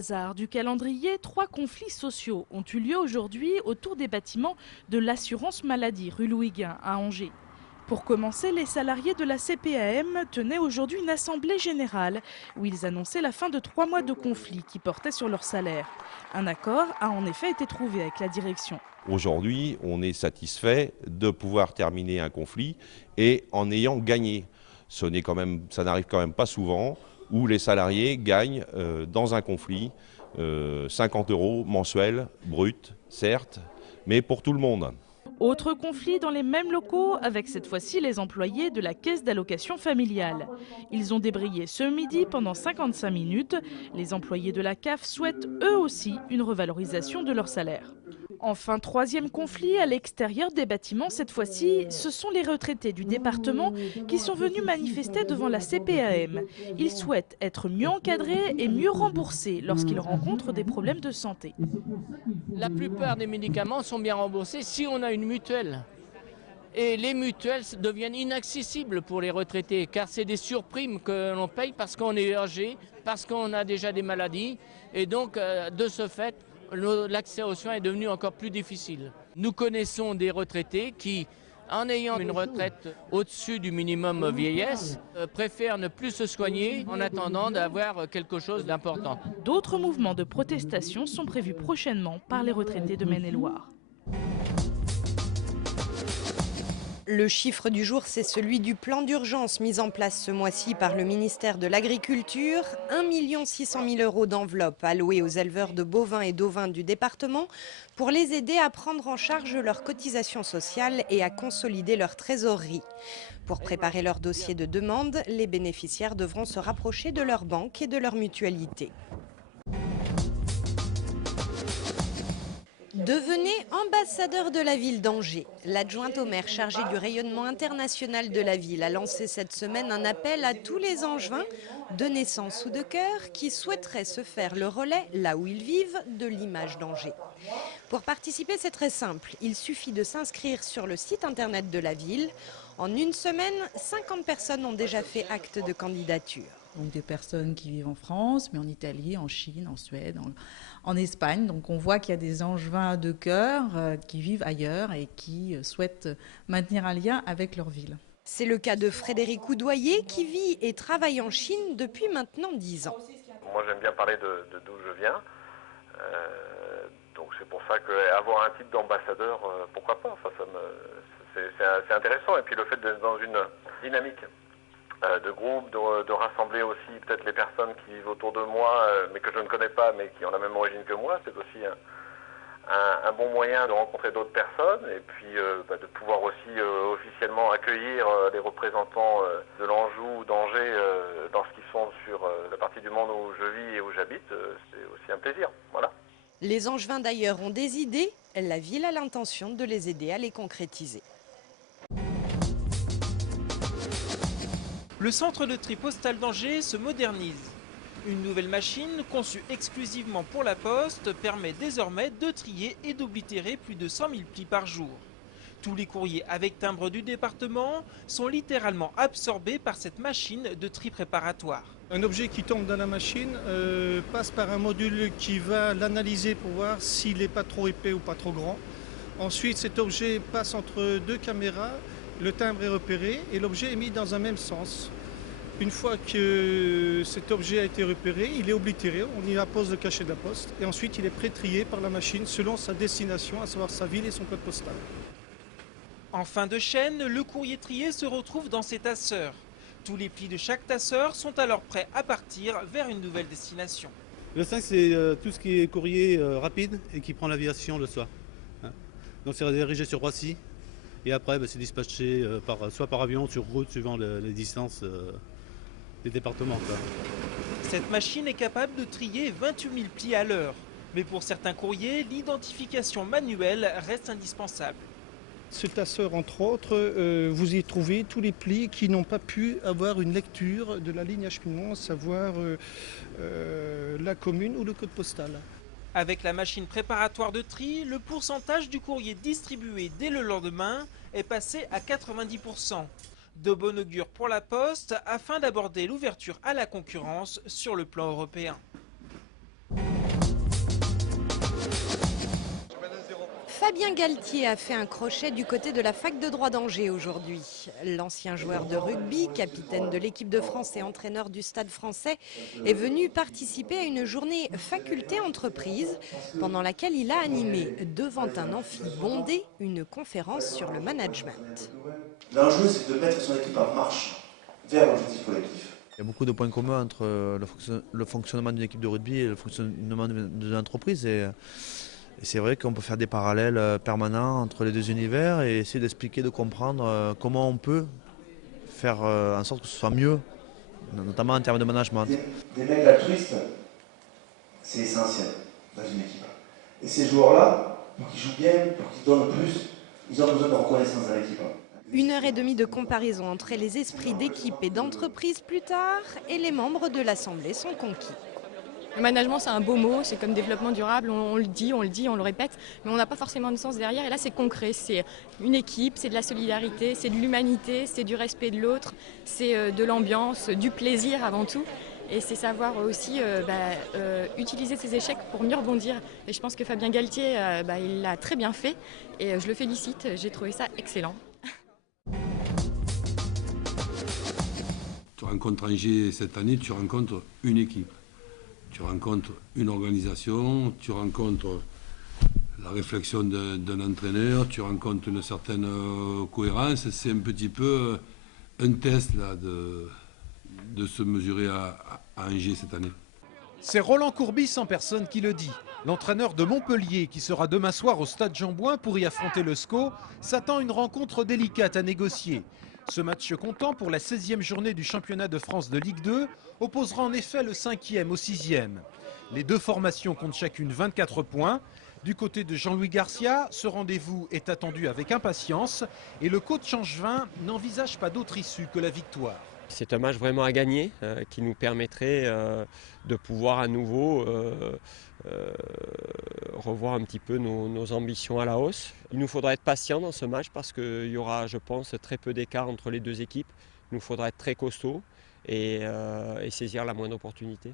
hasard du calendrier, 3 conflits sociaux ont eu lieu aujourd'hui autour des bâtiments de l'assurance maladie rue Louis-Guin à Angers. Pour commencer, les salariés de la CPAM tenaient aujourd'hui une assemblée générale où ils annonçaient la fin de 3 mois de conflit qui portaient sur leur salaire. Un accord a en effet été trouvé avec la direction. Aujourd'hui, on est satisfait de pouvoir terminer un conflit et en ayant gagné. Ça n'arrive quand même pas souvent où les salariés gagnent dans un conflit 50 € mensuels, bruts, certes, mais pour tout le monde. Autre conflit dans les mêmes locaux, avec cette fois-ci les employés de la caisse d'allocation familiale. Ils ont débrayé ce midi pendant 55 minutes. Les employés de la CAF souhaitent eux aussi une revalorisation de leur salaire. Enfin, troisième conflit à l'extérieur des bâtiments. Cette fois-ci, ce sont les retraités du département qui sont venus manifester devant la CPAM. Ils souhaitent être mieux encadrés et mieux remboursés lorsqu'ils rencontrent des problèmes de santé. La plupart des médicaments sont bien remboursés si on a une mutuelle. Et les mutuelles deviennent inaccessibles pour les retraités car c'est des surprimes que l'on paye parce qu'on est âgé, parce qu'on a déjà des maladies. Et donc, de ce fait, l'accès aux soins est devenu encore plus difficile. Nous connaissons des retraités qui, en ayant une retraite au-dessus du minimum vieillesse, préfèrent ne plus se soigner en attendant d'avoir quelque chose d'important. D'autres mouvements de protestation sont prévus prochainement par les retraités de Maine-et-Loire. Le chiffre du jour, c'est celui du plan d'urgence mis en place ce mois-ci par le ministère de l'Agriculture. 1 600 000 € d'enveloppe allouée aux éleveurs de bovins et d'ovins du département pour les aider à prendre en charge leurs cotisations sociales et à consolider leur trésorerie. Pour préparer leur dossier de demande, les bénéficiaires devront se rapprocher de leur banque et de leur mutualité. Devenez ambassadeur de la ville d'Angers. L'adjointe au maire chargée du rayonnement international de la ville a lancé cette semaine un appel à tous les Angevins, de naissance ou de cœur, qui souhaiteraient se faire le relais, là où ils vivent, de l'image d'Angers. Pour participer, c'est très simple. Il suffit de s'inscrire sur le site internet de la ville. En une semaine, 50 personnes ont déjà fait acte de candidature. Donc des personnes qui vivent en France, mais en Italie, en Chine, en Suède, en Espagne. Donc on voit qu'il y a des Angevins de cœur qui vivent ailleurs et qui souhaitent maintenir un lien avec leur ville. C'est le cas de Frédéric Oudoyer qui vit et travaille en Chine depuis maintenant 10 ans. Moi j'aime bien parler d'où je viens. Donc c'est pour ça qu'avoir un titre d'ambassadeur, pourquoi pas, enfin, c'est intéressant. Et puis le fait d'être dans une dynamique de groupe, de rassembler aussi peut-être les personnes qui vivent autour de moi, mais que je ne connais pas, mais qui ont la même origine que moi, c'est aussi un bon moyen de rencontrer d'autres personnes et puis de pouvoir aussi officiellement accueillir les représentants de l'Anjou ou d'Angers dans ce qu'ils font sur la partie du monde où je vis et où j'habite, c'est aussi un plaisir. Voilà. Les Angevins d'ailleurs ont des idées, la ville a l'intention de les aider à les concrétiser. Le centre de tri postal d'Angers se modernise. Une nouvelle machine, conçue exclusivement pour la poste, permet désormais de trier et d'oblitérer plus de 100 000 plis par jour. Tous les courriers avec timbre du département sont littéralement absorbés par cette machine de tri préparatoire. Un objet qui tombe dans la machine passe par un module qui va l'analyser pour voir s'il n'est pas trop épais ou pas trop grand. Ensuite, cet objet passe entre deux caméras. Le timbre est repéré et l'objet est mis dans un même sens. Une fois que cet objet a été repéré, il est oblitéré, on y appose le cachet de la poste et ensuite il est pré-trié par la machine selon sa destination, à savoir sa ville et son code postal. En fin de chaîne, le courrier trié se retrouve dans ces tasseurs. Tous les plis de chaque tasseur sont alors prêts à partir vers une nouvelle destination. Le 5, c'est tout ce qui est courrier rapide et qui prend l'aviation le soir. Donc c'est dirigé sur Roissy. Et après, c'est dispatché soit par avion, sur route, suivant les distances des départements. Cette machine est capable de trier 28 000 plis à l'heure. Mais pour certains courriers, l'identification manuelle reste indispensable. Ce tasseur, entre autres, vous y trouvez tous les plis qui n'ont pas pu avoir une lecture de la ligne acheminement, à savoir la commune ou le code postal. Avec la machine préparatoire de tri, le pourcentage du courrier distribué dès le lendemain est passé à 90%. De bon augure pour la Poste afin d'aborder l'ouverture à la concurrence sur le plan européen. Fabien Galtier a fait un crochet du côté de la fac de droit d'Angers aujourd'hui. L'ancien joueur de rugby, capitaine de l'équipe de France et entraîneur du Stade français, est venu participer à une journée faculté-entreprise pendant laquelle il a animé devant un amphi bondé une conférence sur le management. L'enjeu, c'est de mettre son équipe en marche vers l'objectif collectif. Il y a beaucoup de points communs entre le fonctionnement d'une équipe de rugby et le fonctionnement d'une entreprise. Et c'est vrai qu'on peut faire des parallèles permanents entre les deux univers et essayer d'expliquer, de comprendre comment on peut faire en sorte que ce soit mieux, notamment en termes de management. Des mecs altruistes, c'est essentiel dans une équipe. Et ces joueurs-là, pour qu'ils jouent bien, pour qu'ils donnent plus, ils ont besoin de reconnaissance dans l'équipe. 1h30 de comparaison entre les esprits d'équipe et d'entreprise plus tard, et les membres de l'Assemblée sont conquis. Le management, c'est un beau mot, c'est comme développement durable, on le dit, on le répète, mais on n'a pas forcément de sens derrière. Et là, c'est concret, c'est une équipe, c'est de la solidarité, c'est de l'humanité, c'est du respect de l'autre, c'est de l'ambiance, du plaisir avant tout. Et c'est savoir aussi utiliser ses échecs pour mieux rebondir. Et je pense que Fabien Galtier, il l'a très bien fait et je le félicite, j'ai trouvé ça excellent. Tu rencontres Angers cette année, tu rencontres une équipe. Tu rencontres une organisation, tu rencontres la réflexion d'un entraîneur, tu rencontres une certaine cohérence. C'est un petit peu un test là, de se mesurer à Angers cette année. C'est Roland Courbis en personne qui le dit. L'entraîneur de Montpellier, qui sera demain soir au stade Jean-Bouin pour y affronter le SCO, s'attend à une rencontre délicate à négocier. Ce match comptant pour la 16e journée du championnat de France de Ligue 2 opposera en effet le 5e au 6e. Les deux formations comptent chacune 24 points. Du côté de Jean-Louis Garcia, ce rendez-vous est attendu avec impatience et le coach angevin n'envisage pas d'autre issue que la victoire. C'est un match vraiment à gagner qui nous permettrait de pouvoir à nouveau revoir un petit peu nos ambitions à la hausse. Il nous faudra être patient dans ce match parce qu'il y aura, je pense, très peu d'écart entre les deux équipes. Il nous faudra être très costaud et saisir la moindre opportunité.